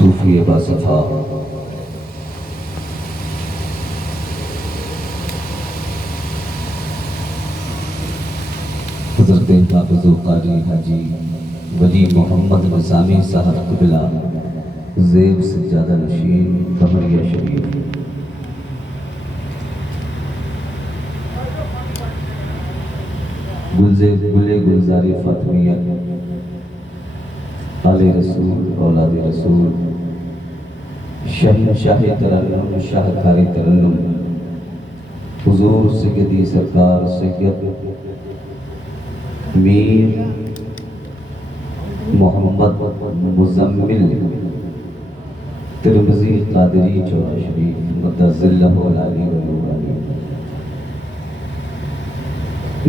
صوفی باصفا حضرت حافظ و قاری حاجی ولی محمد نظامی صاحب قبلہ زیب سجادہ نشین قمریہ شریف گلزاری فاطمیہ آل رسول اولاد رسول شاہ ترنم شاہکاری ترنم حضور سیدی سرکار سید میر محمد مزمل ترمذی قادری چورا شریف مقدس اللہ العلی والنورانی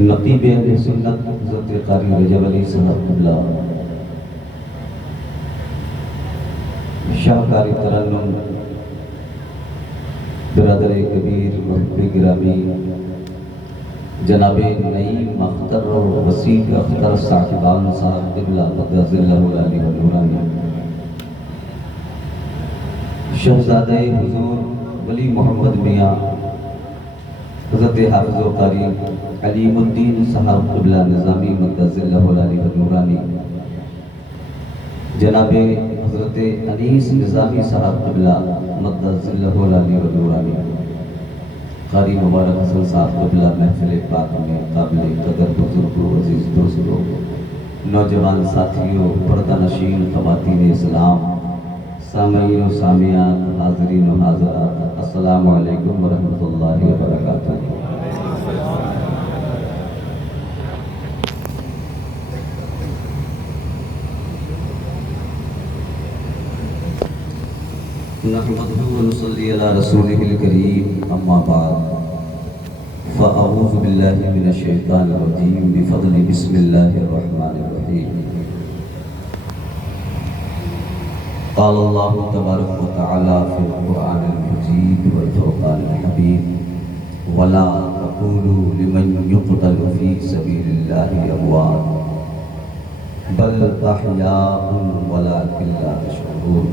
نقیب اہل سنت حضرت قاری رجب علی صاحب قبلہ شاہکاری ترنم برادر کبیر محب گرامی جناب نعیم اختر و وسیع اختر صاحبان صاحب قبلہ مقدس اللہ العلی والنورانی شہزادہ حضور ولی محمد میاں حضرت حافظ و قاری علیم الدین صاحب قبلہ نظامی مقدس اللہ العلی والنورانی جناب حضرت انیس نظامی صاحب قبلہ مقدس اللہ العلی والنورانی قاری مبارک حسن صاحب قبلہ محفل پاک میں قابل قدر بزرگوں عزیز دوستوں نوجوان ساتھیوں پردہ نشین خواتین اسلام سامعین و سامعات حاضرین و حاضرات السلام علیکم ورحمۃ اللہ وبرکاتہ نحمده ونصلي على رسوله الكريم اما بعد فاعوذ بالله من الشيطان الرجيم بفضل بسم الله الرحمن الرحيم قال الله تبارك وتعالى في القرآن المجيد والفرقان الحميد ولا تقولوا لمن يقتل في سبيل الله أموات بل أحياء ولكن لا تشعرون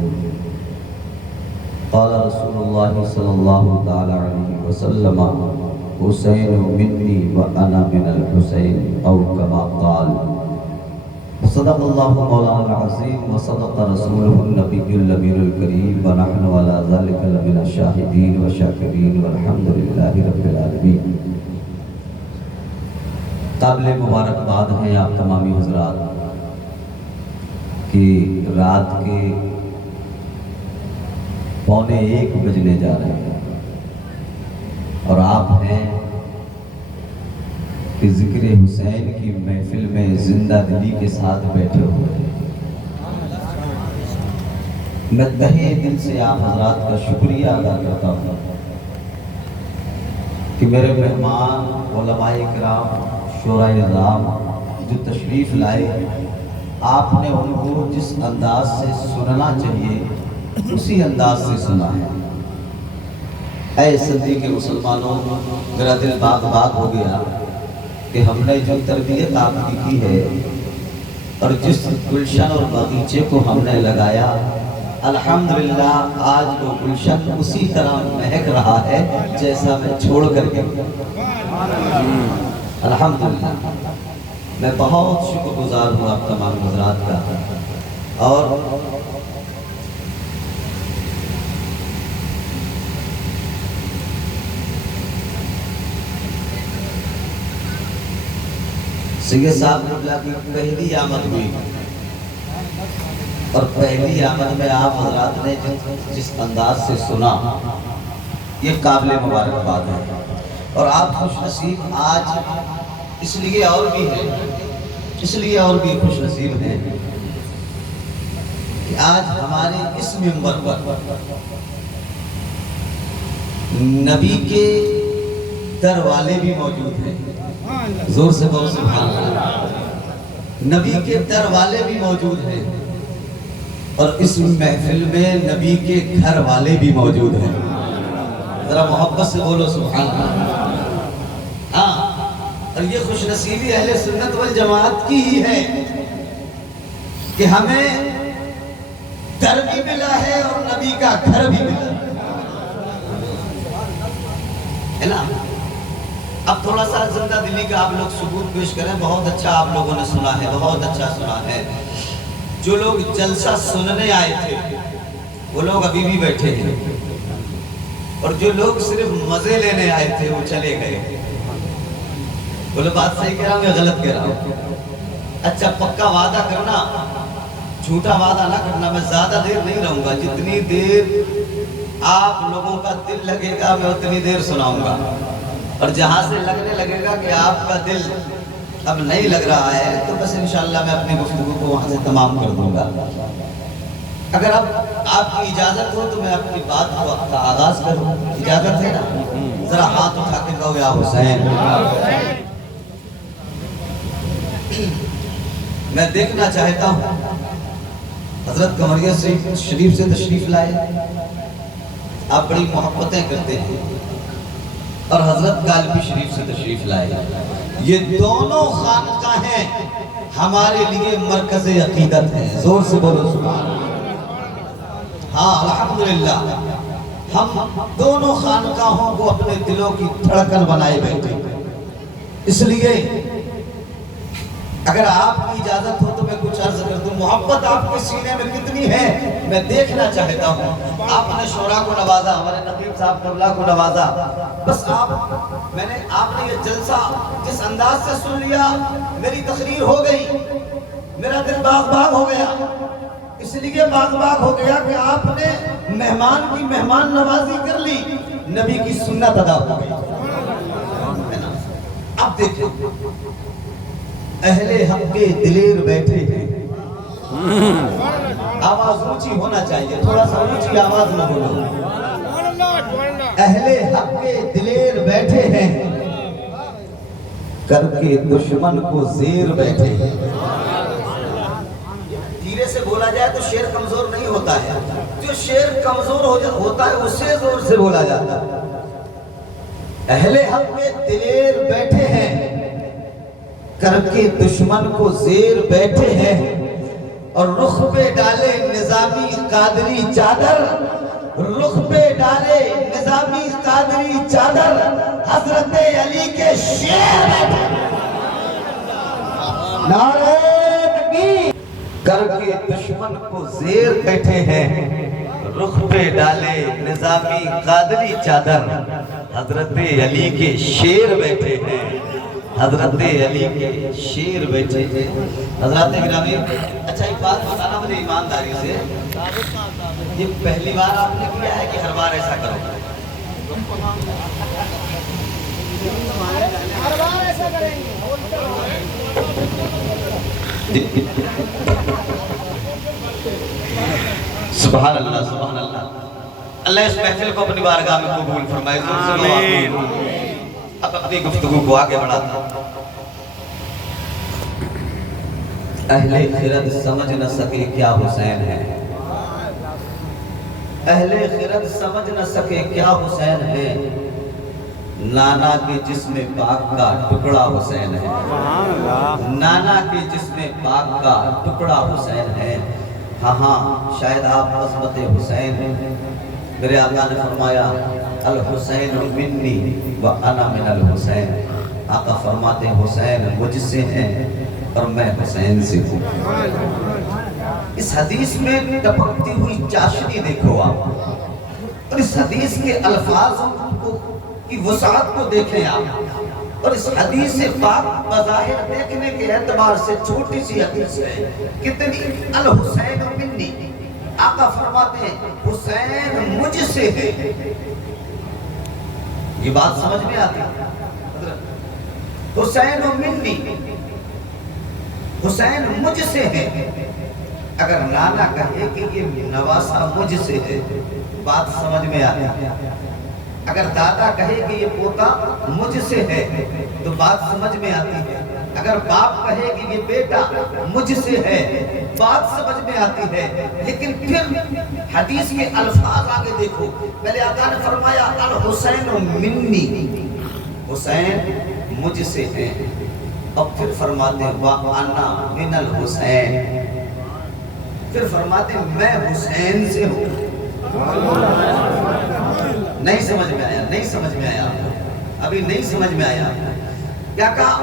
قال رسول الله صلى الله تعالى عليه وسلم حسين مني وأنا من الحسين أو كما قال صدق الله مولانا العظيم وصدق رسوله النبي الأمين الكريم ونحن على ذلك لمن الشاهدين والشاكرين والحمد لله رب العالمين قابل مبارکباد ہیں آپ تمامی حضرات کہ رات کے 1:45 بجنے جا رہے ہیں اور آپ ہیں کہ ذکر حسین کی محفل میں زندہ دلی کے ساتھ بیٹھے ہوئے ہیں۔ میں تہہ دل سے آپ حضرات کا شکریہ ادا کرتا ہوں کہ میرے مہمان علماء کرام شورائے نظام جو تشریف لائے آپ نے ان کو جس انداز سے سننا چاہیے اسی انداز سے سنا ہے۔ اے صدیق مسلمانوں میرا دل باغ باغ ہو گیا کہ ہم نے جو تربیت آپ کی ہے اور جس گلشن اور باغیچے کو ہم نے لگایا الحمدللہ آج وہ گلشن اسی طرح مہک رہا ہے جیسا میں چھوڑ کر کے الحمدللہ میں بہت شکر گزار ہوں آپ تمام حضرات کا۔ اور سید صاحب قبلہ کی پہلی آمد ہوئی اور پہلی آمد میں آپ حضرات نے جس انداز سے سنا یہ قابل مبارکباد ہے اور آپ خوش نصیب آج اس لیے اور بھی خوش نصیب ہیں کہ آج ہمارے اس منبر پر نبی کے در والے بھی موجود ہیں۔ زور سے بہت سبحان اللہ، نبی کے در والے بھی موجود ہیں اور اس محفل میں نبی کے گھر والے بھی موجود ہیں۔ ذرا محبت سے بولو سبحان اللہ۔ ہاں، اور یہ خوش نصیبی اہل سنت والجماعت کی ہی ہے کہ ہمیں در بھی ملا ہے اور نبی کا گھر بھی ملا ہے نا۔ اب تھوڑا سا زندہ دلی کا آپ لوگ ثبوت پیش کریں۔ بہت اچھا آپ لوگوں نے سنا ہے، بہت اچھا سنا ہے۔ جو لوگ جلسہ سننے آئے تھے وہ لوگ ابھی بھی بیٹھے ہیں، اور جو لوگ صرف مزے لینے آئے تھے وہ چلے گئے۔ بولے بات صحیح کہہ رہا ہوں یا غلط کہہ رہا ہوں؟ اچھا پکا وعدہ کرنا، جھوٹا وعدہ نہ کرنا، میں زیادہ دیر نہیں رہوں گا، جتنی دیر آپ لوگوں کا دل لگے گا میں اتنی دیر سناؤں گا، اور جہاں سے لگنے لگے گا کہ آپ کا دل اب نہیں لگ رہا ہے تو بس انشاءاللہ میں اپنی گفتگو کو وہاں سے تمام کر دوں گا۔ اگر اب آپ کی اجازت ہو تو میں اپنی بات کا آغاز کروں، اجازت ہے نا؟ ذرا ہاتھ اٹھا کے کہو یا حسین۔ میں دیکھنا چاہتا ہوں حضرت قمریہ شریف سے تشریف لائے، آپ بڑی محبتیں کرتے ہیں، اور حضرت قالبی شریف سے تشریف لائے۔ یہ دونوں خانقاہیں ہمارے لیے مرکز عقیدت ہیں، زور سے بولو سبحان اللہ۔ ہاں الحمدللہ، ہم دونوں خانقاہوں کو اپنے دلوں کی دھڑکن بنائے بیٹھے، اس لیے اگر آپ کی اجازت ہو تو میں کچھ عرض کر دوں۔ محبت آپ کے سینے میں کتنی ہے میں دیکھنا چاہتا ہوں۔ آپ نے شورا کو نوازا، ہمارے نقیب صاحب قبلہ کو نوازا، بس آپ نے یہ جلسہ جس انداز سے سن لیا، میری تقریر ہو گئی، میرا دل باغ باغ ہو گیا۔ اس لیے باغ باغ ہو گیا کہ آپ نے مہمان کی مہمان نوازی کر لی، نبی کی سنت ادا ہو گئی۔ اب دیکھیں اہل حق کے دلیر بیٹھے ہیں، آواز اونچی ہونا چاہیے، تھوڑا سا اونچی آواز نہ بولو۔ اہل حق کے دلیر بیٹھے ہیں، کر کے دشمن کو زیر بیٹھے ہیں۔ دھیرے سے بولا جائے تو شعر کمزور نہیں ہوتا ہے، جو شعر کمزور ہوتا ہے اس سے زور سے بولا جاتا ہے۔ اہل حق کے دلیر بیٹھے ہیں، کر کے دشمن کو زیر بیٹھے ہیں، اور رخ پہ ڈالے نظامی قادری چادر، رخ پہ ڈالے نظامی قادری چادر، حضرت علی کے شیر بیٹھے ہیں۔ نعرہ تکبیر! کر کے دشمن کو زیر بیٹھے ہیں، رخ پہ ڈالے نظامی قادری چادر، حضرت علی کے شیر بیٹھے ہیں، حضرت علی کے شیر بیٹھے ہیں۔ حضرات گرامی، اچھا ایک بات بتانا مجھے ایمانداری سے، یہ پہلی بار آپ نے کیا ہے کہ ہر بار ایسا کرو؟ ہر بار ایسا کریں گے۔ سبحان اللہ سبحان اللہ۔ اللہ اس محفل کو اپنی بارگاہ میں قبول فرمائے۔ آمین۔ اب اپنی گفتگو کو آگے بڑھاتا ہوں۔ اہل خرد سمجھ نہ سکے کیا حسین ہے، اہل خرد سمجھ نہ سکے کیا حسین ہے، نانا کے جسم پاک کا ٹکڑا حسین ہے، نانا کے جسم پاک کا ٹکڑا حسین ہے۔ ہاں ہاں شاید آپ عظمت حسین ہیں۔ میرے آقا نے فرمایا الحسین منی وانا من الحسین، آقا فرماتے ہیں حسین مجھ سے ہیں اور میں حسین سے ہوں۔ اس حدیث میں ٹپکتی ہوئی چاشنی دیکھو آپ، اور اس حدیث کے الفاظ کی وسعت کو دیکھیں آپ، اور اس حدیث پاک بظاہر دیکھنے کے اعتبار سے چھوٹی سی حدیث ہے، کتنی الحسین منی، آقا فرماتے ہیں حسین مجھ سے ہے۔ یہ بات سمجھ میں آتی ہے؟ حسین منی، حسین مجھ سے ہے۔ اگر نانا کہے کہ یہ نواسا مجھ سے ہے، بات سمجھ میں آتی ہے۔ اگر دادا کہے کہ یہ پوتا مجھ سے ہے تو بات سمجھ میں آتی ہے۔ اگر باپ کہے کہ یہ بیٹا مجھ سے ہے، بات سمجھ میں آتی ہے۔ لیکن پھر حدیث کے الفاظ آگے دیکھو، پہلے آقا نے فرمایا الحسین منی، حسین مجھ سے ہے، اور پھر فرماتے ہیں وَأَنَا مِنَ الْحُسَيْن، پھر فرماتے ہیں میں حسین سے ہوں. نہیں سمجھ میں آیا, نہیں سمجھ میں آیا, ابھی نہیں سمجھ میں آیا. کیا کہا؟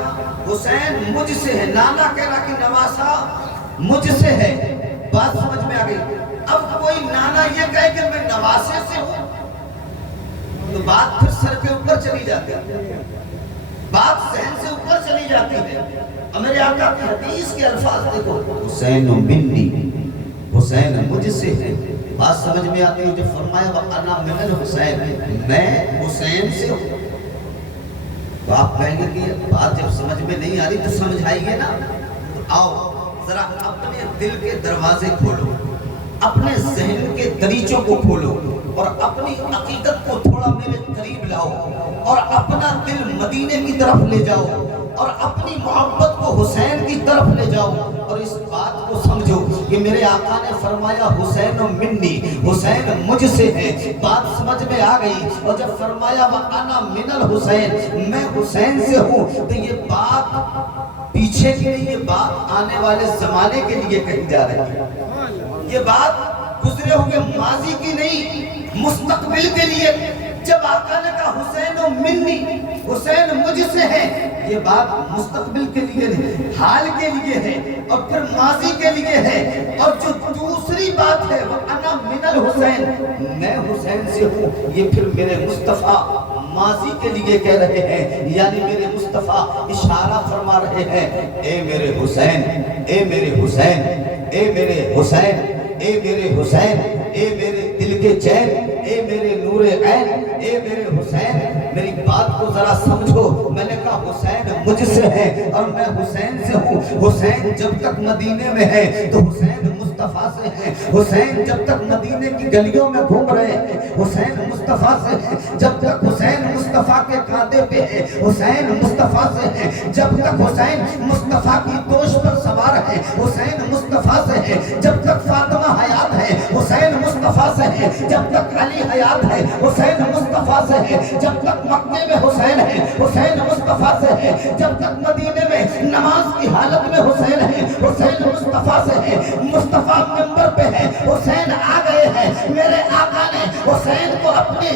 حسین مجھ سے ہے. نانا کہہ رہا کہ نواسا مجھ سے ہے. بات سمجھ میں آ گئی. اب کوئی نانا یہ کہے کہ میں نواسے سے ہوں تو بات پھر سر کے اوپر چلی جاتی ہے, بات ذہن سے اوپر چلی جاتی ہے. اور میرے آقا کی حدیث کے الفاظ دیکھو, حسین منی, حسین مجھ سے ہے. بات سمجھ میں آتی ہے. جو فرمایا وَأَنَا مِنَ الْحُسَيْنِ, میں حسین سے ہوں. تو آپ کہیں گے کہ بات جب سمجھ میں نہیں آ رہی تو سمجھائیے نا. تو آؤ ذرا اپنے دل کے دروازے کھولو, اپنے ذہن کے دریچوں کو کھولو, اور اپنی عقیدت کو تھوڑا میرے قریب لاؤ, اور اپنا دل مدینے کی طرف لے جاؤ, اور اپنی محبت کو حسین کی طرف لے جاؤ, اور اس بات کو سمجھو کہ میرے آقا نے فرمایا حسین منی, حسین مجھ سے ہے. بات سمجھ میں آ گئی. اور جب فرمایا وَأَنَا مِنَ الْحُسَيْنِ, میں حسین سے ہوں, تو یہ بات پیچھے کی نہیں, یہ بات آنے والے زمانے کے لیے کہی جا رہی ہے. یہ بات گزرے ہوئے ماضی کی نہیں, مستقبل کے لیے. جب آقا نے کہا حسین منی, حسین مجھ سے ہے, یہ بات مستقبل کے لیے نہیں, حال کے لیے ہے, اور پھر ماضی کے لیے ہے. اور جو دوسری بات ہے وَأَنَا مِنَ الْحُسَيْنِ, میں حسین سے ہوں, یہ پھر میرے مصطفیٰ ماضی کے لیے کہہ رہے ہیں. یعنی میرے مصطفیٰ اشارہ فرما رہے ہیں, اے میرے حسین, اے میرے حسین, اے میرے حسین, اے میرے حسین, اے میرے دل کے چین, اے میرے نور عین, اے میرے حسین, میری بات کو ذرا سمجھو. میں نے کہا حسین مجھ سے ہے اور میں حسین سے ہوں. حسین جب تک مدینے میں ہے تو حسین مصطفیٰ سے ہے. حسین جب تک مدینے کی گلیوں میں گھوم رہے ہیں حسین مصطفیٰ سے ہے. جب تک حسین مصطفیٰ کے کاندھے پہ ہے حسین مصطفیٰ سے ہے. جب تک حسین مصطفیٰ کی دوش پر سوار ہے حسین مصطفیٰ سے ہے. جب تک فاطمہ حیات ہے حسین مصطفیٰ سے ہے. جب تک علی حیات ہے حسین مصطفیٰ سے ہے. جب تک مکے میں حسین ہے حسین مصطفیٰ سے ہے. جب تک مدینے میں نماز کی حالت میں حسین ہے حسین مصطفیٰ سے ہے. مصطفیٰ منبر پہ ہے, حسین آ گئے ہیں. میرے آقا نے حسین کو اپنے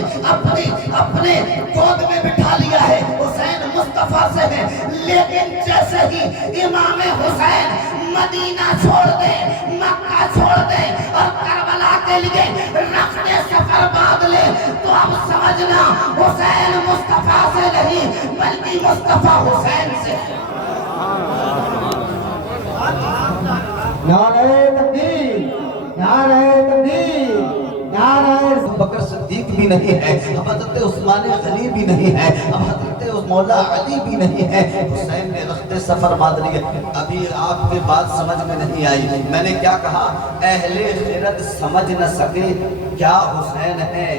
گود میں بٹھا لیا ہے. حسین مصطفیٰ سے ہے. لیکن جیسے ہی امام حسین مدینہ چھوڑ دے, مکہ چھوڑ دے اور کربلا کے لیے رفتے سفر باندھ لے, تو اب سمجھنا حسین مصطفیٰ سے نہیں بلکہ مصطفیٰ حسین سے. نعرہ تکبیر, نعرہ تکبیر, نعرہ بکر صدیق بھی نہیں ہے, اب حضرت عثمان غنی بھی نہیں ہے, اب حضرت مولا علی بھی نہیں ہے. حسین نے رخت سفر باندھ لیے. ابھی آپ کے بات سمجھ میں نہیں آئی. میں نے کیا کہا؟ اہل خرد سمجھ نہ سکے کیا حسین ہے,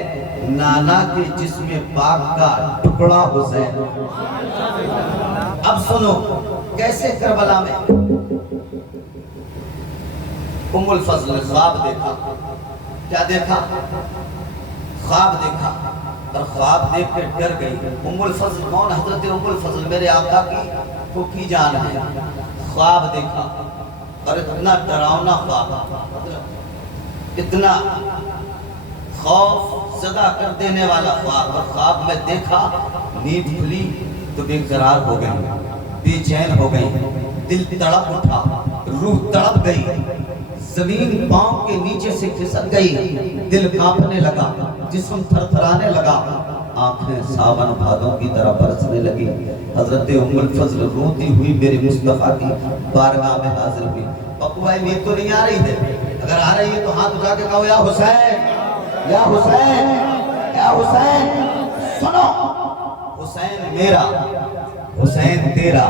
نانا کے جسم پاک کا ٹکڑا حسین. اب سنو کیسے کربلا میں ام الفضل نے خواب دیکھا. کیا دیکھا؟ خواب دیکھا, اور خواب دیکھ کے ڈر گئی. ام الفضل کون؟ حضرت ام الفضل میرے آقا کی پھوپھی جان ہے. خواب دیکھا اور اتنا ڈراؤنا خواب, اتنا خوف زدہ کر دینے والا خواب. اور خواب میں دیکھا, نیند کھلی تو بے قرار ہو گئی, بے چین ہو گئی, دل تڑپ اٹھا, روح تڑپ گئی, زمین پاؤں کے نیچے سے کھسک گئی, دل کانپنے لگا, جسم تھر تھرانے لگا, آنکھیں ساون بھادوں کی طرح برسنے لگی. حضرت ام الفضل روتی ہوئی میرے مصطفیٰ کی بارگاہ میں حاضر ہوئی. پپو نیند تو نہیں آ رہی ہے؟ اگر آ رہی ہے تو ہاتھ اٹھا کے کہو یا حسین, یا حسین, یا حسین. سنو, حسین میرا, حسین تیرا,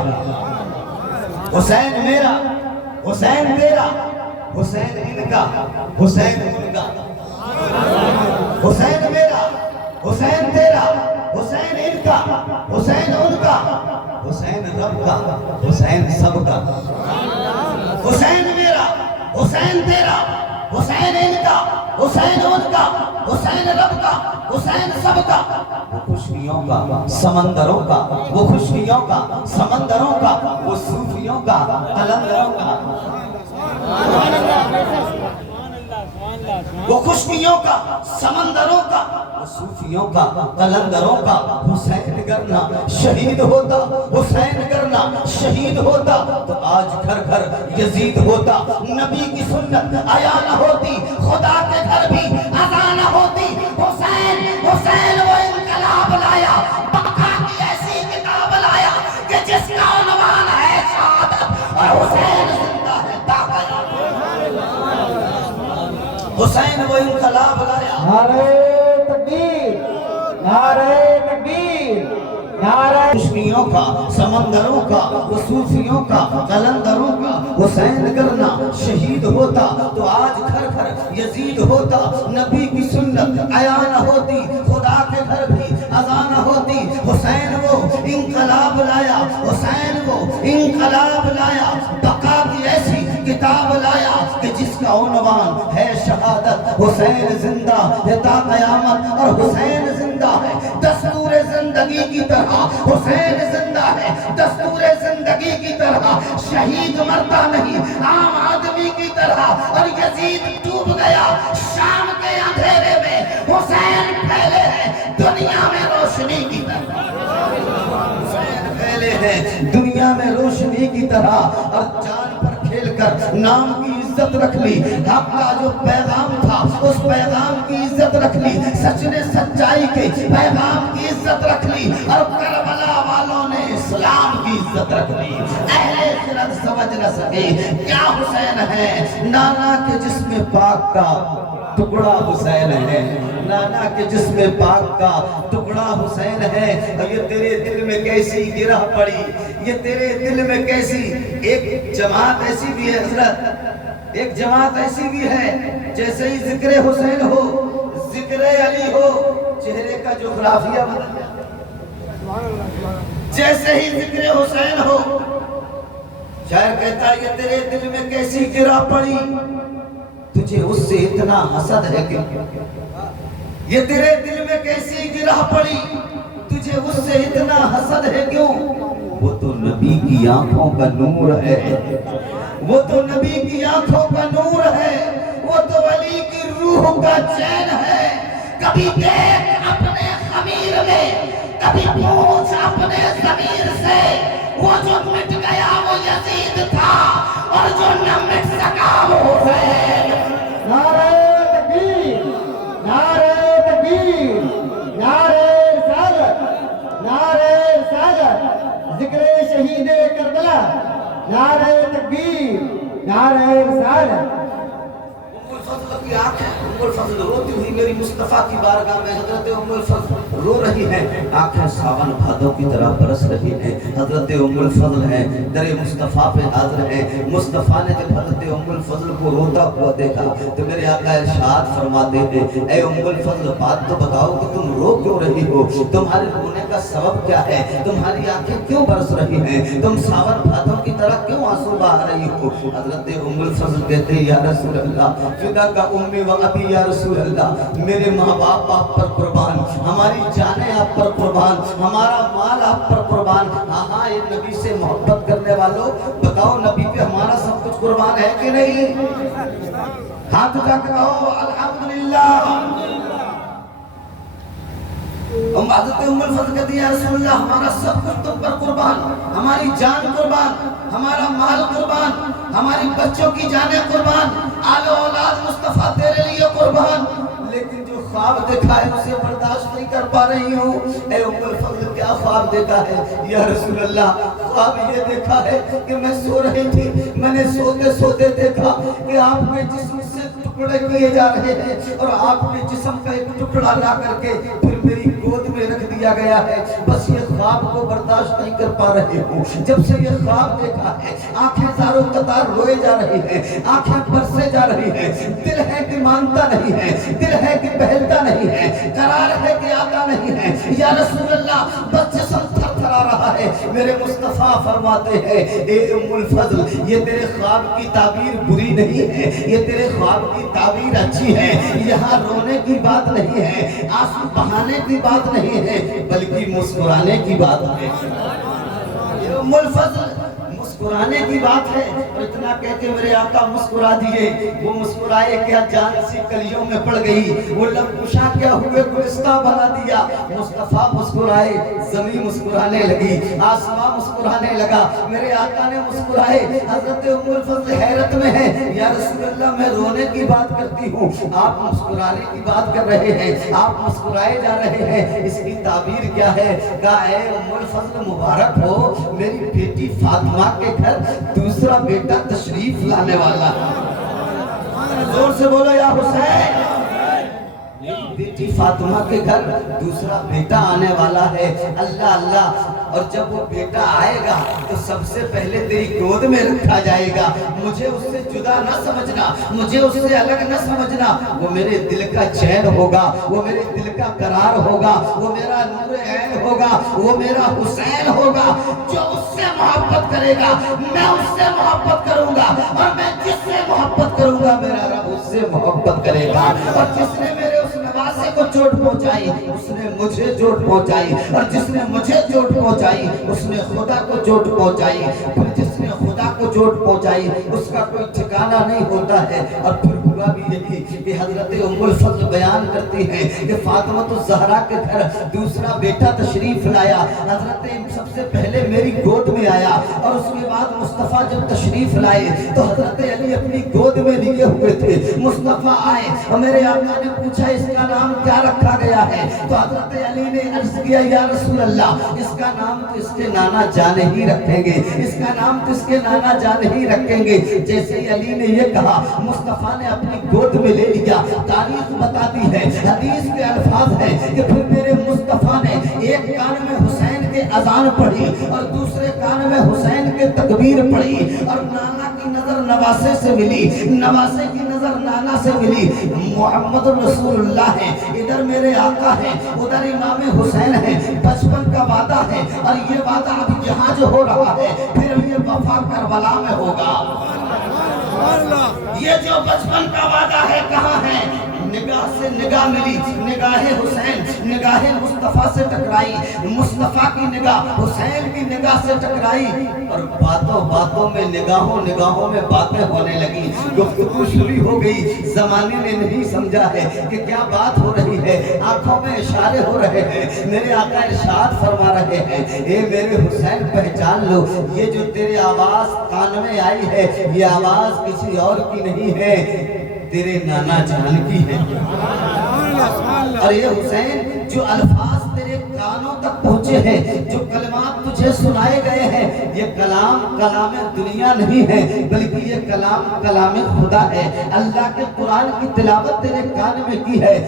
حسین میرا, حسین تیرا, حسین ان کا, حسین ان کا. حسین میرا, حسین تیرا, حسین ان کا, حسین ان کا, حسین رب کا, حسین سب کا. حسین میرا, حسین تیرا, حسین ان کا, حسین ان کا, حسین رب کا, حسین سب کا. وہ خوشیوں کا سمندروں کا, وہ خوشیوں کا سمندروں کا, وہ صوفیوں کا قلندروں کا. وہ خشکیوں کا، سمندروں کا، وہ صوفیوں کا، قلندروں کا حسین کرنا شہید ہوتا، حسین کرنا شہید ہوتا تو آج گھر گھر یزید ہوتا، نبی کی سنت آیا نہ ہوتی، خدا کے گھر بھی اذان نہ ہوتی۔ حسین حسین وہ انقلاب لایا، بقا کی ایسی کتاب لایا کہ جس کا عنوان ہے شہادت، اور حسین زندہ ہے تا قیامت۔ حسین وہ انقلاب لایا۔ نعرہ تکبیر، نعرہ تکبیر، نعرہ خشکیوں کا، سمندروں کا، وہ صوفیوں کا، قلندروں کا حسین کرنا شہید ہوتا تو آج گھر گھر یزید ہوتا، نبی کی سنت عیا نہ ہوتی، خدا کے گھر بھی اذان نہ ہوتی۔ حسین وہ انقلاب لایا، حسین وہ انقلاب لایا، بقا کی ایسی کتاب لایا کہ جس کا عنوان ہے شہادت۔ حسین زندہ ہے تا قیامت، اور حسین زندہ ہے دستور زندگی کی طرح، حسین زندہ ہے دستور زندگی کی طرح، شہید مرتا نہیں عام آدمی کی طرح۔ اور یزید ڈوب گیا شام کے اندھیرے میں، حسین پھیلے ہیں دنیا میں روشنی کی طرح، حسین پھیلے ہیں دنیا میں روشنی کی طرح، اور جان پر کھیل کر نام کی عزت رکھ لی، حق کا جو پیغام تھا اس پیغام کی عزت رکھ لی، سچ نے سچائی کے پیغام کی عزت رکھ لی، اور کربلا والوں نے اسلام کی عزت رکھ لی۔ اہل خرد سمجھ نہ سکے کیا حسین ہے، نانا کے جسم پاک کا ٹکڑا حسین ہے، نانا کے جسم پاک کا ٹکڑا حسین ہے۔ اور یہ تیرے دل میں کیسی گرہ پڑی، یہ تیرے دل میں کیسی، ایک جماعت ایسی بھی ہے حضرت، ایک جماعت ایسی بھی ہے جیسے ہی ذکر حسین ہو، ذکر علی ہو، چہرے کا جغرافیہ بدل جائے، جیسے ہی ذکر حسین ہو، شاعر کہتا ہے یہ تیرے دل میں کیسی گرہ پڑی، تجھے اس سے اتنا حسد ہے کہ، یہ تیرے دل میں کیسی گرہ پڑی، تجھے اس سے اتنا حسد ہے کیوں؟ وہ تو نبی کی آنکھوں کا نور ہے، وہ تو نبی کی آنکھوں کا نور ہے، وہ تو ولی کی روح کا چین ہے۔ کبھی دیکھ اپنے خمیر میں، کبھی پوچھ اپنے ضمیر سے، وہ جو مٹ گیا وہ یزید تھا، اور جو نہ مٹ سکا وہ حسین۔ نعرہ تکبیر، نعرہ تکبیر، نعرہ رسالت، نعرہ رسالت، ذکر شہید کربلا، نعرہ تکبیر، نعرہ رسالت۔ ام الفضل کی آنکھیں، ام الفضل روتی ہوئی میری مصطفیٰ کی بارگاہ میں، حضرت ام الفضل رو رہی ہیں، آنکھیں ساون بھادوں کی طرح برس رہی ہیں، حضرت ام الفضل ہیں در مصطفیٰ پہ حاضر ہیں۔ مصطفیٰ نے جب حضرت ام الفضل کو روتا ہوا دیکھا تو میرے آقا ارشاد فرماتے ہیں، اے ام الفضل بات تو بتاؤ کہ تم رو کیوں رہی ہو، تمہارے رونے کا سبب کیا ہے، تمہاری آنکھیں کیوں برس رہی ہیں، تم ساون بھادوں کی طرح کیوں آنسو بہا رہی ہو؟ حضرت ام الفضل کہتے ہیں یا رسول اللہ فدا کا امی و ابی یا رسول اللہ، میرے ماں باپ آپ پر قربان، ہماری جانیں آپ پر قربان، ہمارا مال آپ پر قربان۔ ہاں ہاں یہ نبی سے محبت کرنے والوں بتاؤ نبی پہ ہمارا سب کچھ قربان ہے کہ نہیں؟ ہاتھ اٹھا کے کہو الحمدللہ۔ حضرت ام الفضل کہتی ہے یا رسول اللہ ہمارا سب کچھ تم پر قربان، ہماری جان قربان، ہمارا مال قربان، ہماری بچوں کی جانیں قربان، آل و اولاد مصطفیٰ تیرے لیے قربان، لیکن جو خواب دیکھا ہے اسے برداشت نہیں کر پا رہی ہوں۔ اے ام الفضل کیا خواب دیکھا ہے یا رسول اللہ؟ خواب یہ دیکھا ہے کہ میں سو رہی تھی، میں نے سوتے سوتے دیکھا کہ آپ کے جسم سے ٹکڑے کیے جا رہے ہیں، اور آپ کے جسم کا ایک ٹکڑا لا کر کے پھر میری گود میں رکھ دیا گیا ہے، بس یہ خواب کو برداشت نہیں کر پا رہی ہوں۔ جب سے یہ خواب دیکھا ہے آنکھیں زاروں قطار روئے جا رہی ہیں، آنکھیں برسے جا رہی ہیں، دل ہے کہ مانتا نہیں ہے، دل ہے کہ بہلتا نہیں ہے، قرار ہے کہ آتا نہیں ہے۔ یا رسول اللہ بس جسم تھر تھرا رہا ہے۔ میرے مصطفیٰ فرماتے ہیں اے ام الفضل یہ تیرے خواب کی تعبیر بری نہیں ہے، یہ تیرے خواب کی تعبیر اچھی ہے، یہاں رونے کی بات نہیں ہے، آنسو بہانے کی بات نہیں ہے، بلکہ مسکرانے کی بات ہے۔ ام الفضل مسکرانے کی بات ہے اور اتنا کہہ کے میرے آقا مسکرا دیے. وہ مسکرائے کیا جان سی کلیوں میں پڑ گئی, وہ لب کشا کیا ہوئے گلستہ بنا دیا. مصطفیٰ مسکرائے زمین مسکرانے لگی, آسمان مسکرانے لگا. میرے آقا نے مسکرائے. حضرت ام الفضل حیرت میں ہے, یا رسول اللہ میں رونے کی بات کرتی ہوں, آپ مسکرانے کی بات کر رہے ہیں, آپ مسکرائے جا رہے ہیں, اس کی تعبیر کیا ہے؟ کہا اے ام الفضل مبارک ہو, میری بیٹی فاطمہ کے گھر دوسرا بیٹا تشریف لانے والا. زور سے بولو یا حسین. میری بیٹی فاطمہ کے گھر دوسرا بیٹا آنے والا ہے. اللہ اللہ. اور جب وہ بیٹا آئے گا تو سب سے پہلے تیری گود میں رکھا جائے گا. مجھے اس سے جدا نہ سمجھنا, مجھے اس سے الگ نہ سمجھنا. وہ میرے دل کا چین ہوگا, وہ میرے دل کا قرار ہوگا, وہ میرا نور عین ہوگا, وہ میرا حسین ہوگا. جو اس سے محبت کرے گا میں اس سے محبت کروں گا, اور میں جس سے محبت کروں گا میرا رب اس سے محبت کرے گا. اور جس نے میرے اس نواسے کو چوٹ پہنچائی اس نے مجھے چوٹ پہنچائی, اور جس نے مجھے چوٹ پہنچائی اس نے خدا کو چوٹ پہنچائی. پھر جس نے خدا کو چوٹ پہنچائی اس کا کوئی ٹھکانہ نہیں ہوتا ہے. اور پھر ہوا بھی یہی کہ حضرت ام الفضل بیان کرتی ہیں کہ فاطمہ الزہرا کے گھر دوسرا بیٹا تشریف لایا. حضرت سب سے پہلے میری گود میں آیا, اور اس کے بعد مصطفیٰ جب تشریف لائے تو حضرت علی اپنی گود میں لیے ہوئے تھے. مصطفیٰ آئے اور میرے آقا نے پوچھا اس کا نام کیا رکھا گیا ہے؟ تو حضرت علی نے عرض کیا یا رسول اللہ, اس کا نام تو اس کے نانا جان ہی رکھیں گے, اس کا نام تو اس کے نانا جان ہی رکھیں گے. جیسے ہی علی نے یہ کہا مصطفیٰ نے اپنی گود میں لے لیا. تاریخ بتاتی ہے, حدیث کے الفاظ ہیں کہ پھر میرے مصطفیٰ نے ایک کان میں حسین کے اذان پڑھی اور دوسرے کان میں حسین کے تکبیر پڑھی, اور نانا کی نظر نواسے سے ملی, نواسے کی نظر نانا سے ملی. محمد رسول اللہ ہے, ادھر میرے آقا ہے, ادھر امام حسین ہے. بچپن کا وعدہ ہے, اور یہ وعدہ اب یہاں جو ہو رہا ہے پھر یہ وفا کربلا میں ہوگا. یہ جو بچپن کا وعدہ ہے کہاں ہے؟ نگاہ سے نگاہ ملی, نگاہ حسین نگاہ مصطفیٰ سے ٹکرائی, مصطفیٰ کی نگاہ حسین کی نگاہ سے ٹکرائی, اور باتوں باتوں میں نگاہوں میں باتیں ہونے لگی. گفتگو شروع ہو گئی. زمانے نے نہیں سمجھا ہے کہ کیا بات ہو رہی ہے, آنکھوں میں اشارے ہو رہے ہیں. میرے آقا ارشاد فرما رہے ہیں اے میرے حسین پہچان لو, یہ جو تیرے آواز کان میں آئی ہے یہ آواز کسی اور کی نہیں ہے, تیرے نانا جان کی ہے. اور یہ حسین جو الفاظ تیرے کانوں تک پہنچے ہیں, جو کلمات تجھے سنائے گئے ہیں, یہ کلام دنیا نہیں ہے بلکہ یہ کلام خدا ہے. اللہ کے قرآن کی تلاوت تیرے کان میں کی ہے.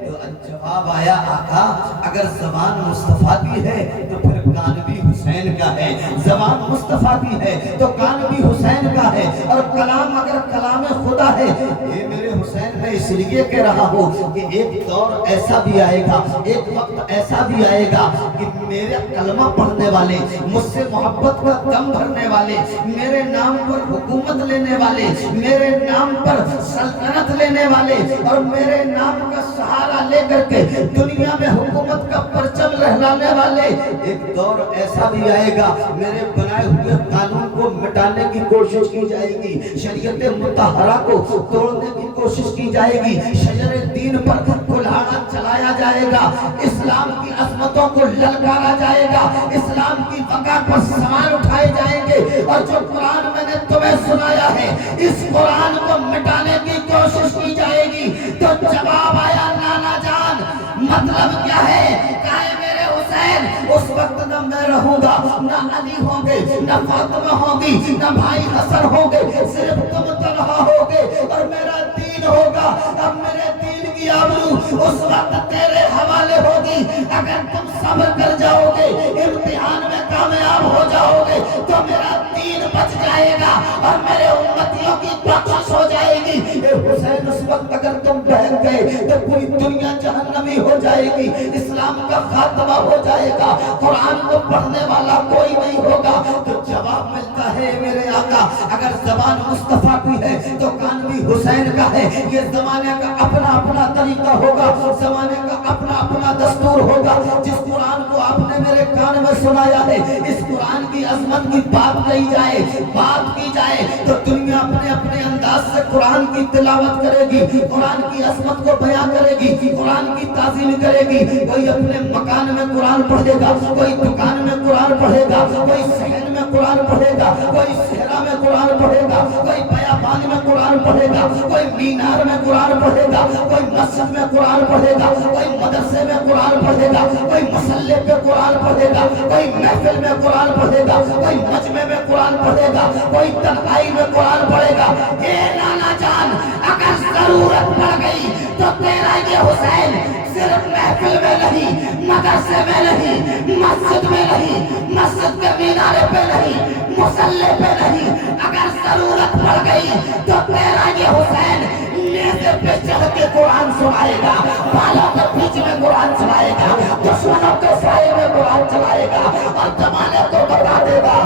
تو جواب آیا آقا اگر زبان مصطفیٰ کی ہے تو پھر کان بھی حسین کا ہے, زبان مصطفیٰ کی ہے تو کان بھی حسین کا ہے, اور کلام اگر کلام خدا ہے. یہ میرے حسین میں اس لیے کہہ رہا ہوں کہ ایک دور ایسا بھی آئے گا, ایک وقت ایسا بھی آئے گا کہ میرے کلمہ پڑھنے والے, مجھ سے محبت کا دم بھرنے والے, میرے نام پر حکومت لینے والے, میرے نام پر سلطنت لینے والے, اور میرے نام کا سہارا لے کر کے دنیا میں حکومت کا پرچم لہرانے والے, ایک دور ایسا بھی آئے گا میرے بنائے ہوئے قانون کو مٹانے کی کوشش کی جائے گی, شریعت مطہرہ کو توڑنے کی کوشش کی جائے گی, شجر دین پر کلہاڑا چلایا جائے گا, اسلام کی عظمتوں کو للکارا جائے گا, اسلام کی بقا پر سوال اٹھائے جائیں گے. اور جو قرآن میں نے تمہیں سنایا ہے اس قرآن کو مٹانے کی کوشش کی جائے گی. تو جواب آیا نانا جان, مطلب کیا ہے؟ کہے میرے حسین اس وقت نہ میں رہوں گا, نہ علی ہوں گے, نہ فاطمہ ہوں گی, نہ بھائی حسن ہوں گے, صرف تم تنہا ہوگے اور میرا دین ہوگا. اب میرے دین کی آبرو اس وقت تیرے حوالے ہوگی. اگر تم صبر کر جاؤ گے, امتحان میں کامیاب ہو جاؤ گے تو میرا دین بچ جائے گا اور میرے امتیوں کی بخشش ہو جائے گی. اے حسین اس وقت اگر تم بہن گئے تو پوری دنیا جہنمی ہو جائے گی, اسلام کا خاتمہ ہو جائے گا, قرآن کو پڑھنے والا کوئی نہیں ہوگا. تو جواب ملتا ہے میرے آقا اگر زبان مصطفیٰ کی ہے تو کان بھی حسین کا ہے. یہ زمانے کا اپنا اپنا طریقہ ہوگا, زمانے کا اپنا اپنا دستور دستور ہوگا. جس قرآن کو آپ نے میرے کان میں سنایا ہے, اس قرآن کی عظمت کی بات کہی جائے, بات کی جائے تو دنیا اپنے اپنے انداز سے قرآن کی تلاوت کرے گی, قرآن کی عظمت کو بیان کرے گی, قرآن کی تعظیم کرے گی. کوئی اپنے مکان میں قرآن پڑھے گا, کوئی دکان میں قرآن پڑھے گا, کوئی صحن میں قرآن پڑھے گا, کوئی صحرا میں قرآن پڑھے گا, کوئی بیابان میں قرآن پڑھے گا, کوئی مینار میں قرآن پڑھے گا, کوئی مسجد میں قرآن پڑھے گا, کوئی مدرسے میں قرآن پڑھے گا, کوئی مسلح پہ قرآن پڑھے گا, کوئی محفل میں قرآن پڑھے گا, کوئی مجمع میں قرآن پڑھے گا, کوئی تنہائی میں قرآن پڑھے گا. اے نانا جان, اگر ضرورت پڑ گئی تو تیرا یہ حسین صرف محفل میں نہیں, مدرسے میں نہیں, مسجد میں نہیں, مسجد کے مینارے پہ نہیں, مسلح پہ نہیں, اگر ضرورت پڑ گئی تو تیرا یہ حسین نیزے پہ چڑھ کے قرآن سنائے گا, بالوں کے بیچ میں قرآن سنائے گا, دشمنوں کے سائے میں قرآن چلائے گا, اور زمانے کو بتا دے گا,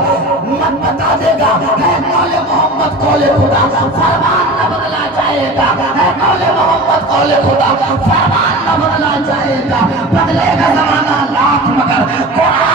من بتا دے گا, اے قول محمد قول خدا, فرمان نہ بدلا جائے گا, اے قول محمد قول خدا, فرمان نہ بدلا جائے گا. بدلے گا زمانہ لاکھ مگر قرآن